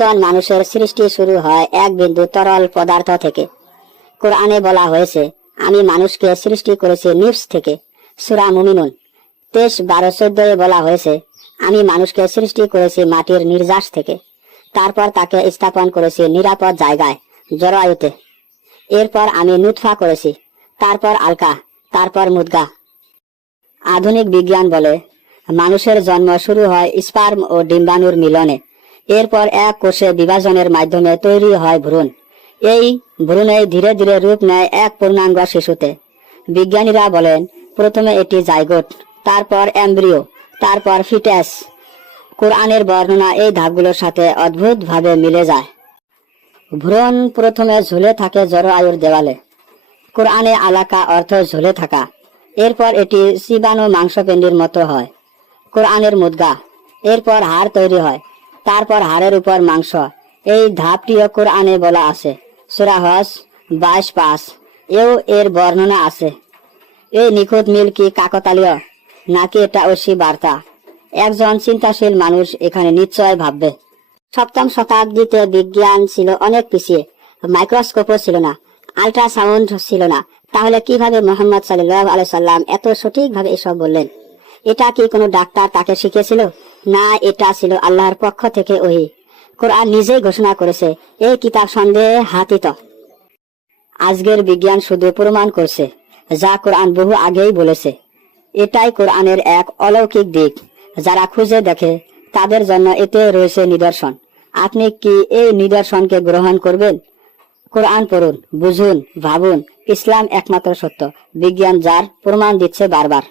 একজন মানুষের সৃষ্টি শুরু হয় এক বিন্দু তরল পদার্থ থেকে। কোরআনে বলা হয়েছে, আমি মানুষকে সৃষ্টি করেছি নিফস থেকে। সূরা মুমিনুন 23, 12, 14 বলা হয়েছে, আমি মানুষকে সৃষ্টি করেছি মাটির নির্যাস থেকে, তারপর তাকে স্থাপন করেছি নিরাপদ জায়গায়, জরায়ুতে। এরপর আমি নুতফা করেছি, তারপর আলকা, তারপর মুদগা। আধুনিক বিজ্ঞান বলে মানুষের জন্ম শুরু হয় স্পার্ম ও ডিম্বাণুর মিলনে। এরপর এক কোষে বিভাজনের মাধ্যমে তৈরি হয় ভ্রূণ। এই ভ্রূণে ধীরে ধীরে রূপ নেয় এক পূর্ণাঙ্গ শিশুতে। বিজ্ঞানীরা বলেন, প্রথমে এটি জাইগোট, তারপর এমব্রিও, তারপর ফিটাস। কোরআনের বর্ণনা এই ধাপগুলোর সাথে অদ্ভুতভাবে মিলে যায়। ভ্রূণ প্রথমে ঝুলে থাকে জরায়ুর দেওয়ালে। কোরআনে আলাকা অর্থ ঝুলে থাকা। এরপর এটি চিবানো মাংসপিণ্ডির মতো হয়, কোরআনের মুদগা। এরপর হাড় তৈরি হয়, তারপর হাড়ের উপর মাংস। এই ধাপটিও কোরআনে বলা আছে, সূরা হজ 22:5 এও এর বর্ণনা আছে। এই নিখুঁত মিল কি কাকতালীয়, নাকি এটা ঐশী বার্তা? একজন চিন্তাশীল মানুষ এখানে নিশ্চয় ভাববে। সপ্তম শতাব্দীতে বিজ্ঞান ছিল অনেক পিছিয়ে, মাইক্রোস্কোপও ছিল না, আল্ট্রাসাউন্ড ছিল না। তাহলে কিভাবে মুহাম্মদ সাল্লাল্লাহু আলাইহি সাল্লাম এত সঠিকভাবে এসব বললেন? এটা কি কোনো ডাক্তার তাকে শিখিয়েছিল? না, এটা ছিল আল্লাহর পক্ষ থেকে ওহী। কোরআন নিজেই ঘোষণা করেছে, এই কিতাব সন্দেহাতীত। আজকের বিজ্ঞান শুধু প্রমাণ করছে যা কোরআন বহু আগেই বলেছে। এটাই কোরআনের এক অলৌকিক দিক। যারা খুঁজে দেখে তাদের জন্য এতে রয়েছে নিদর্শন। আপনি কি এই নিদর্শনকে গ্রহণ করবেন? কোরআন পড়ুন, বুঝুন, ভাবুন। ইসলাম একমাত্র সত্য। বিজ্ঞান যার প্রমাণ দিচ্ছে বারবার।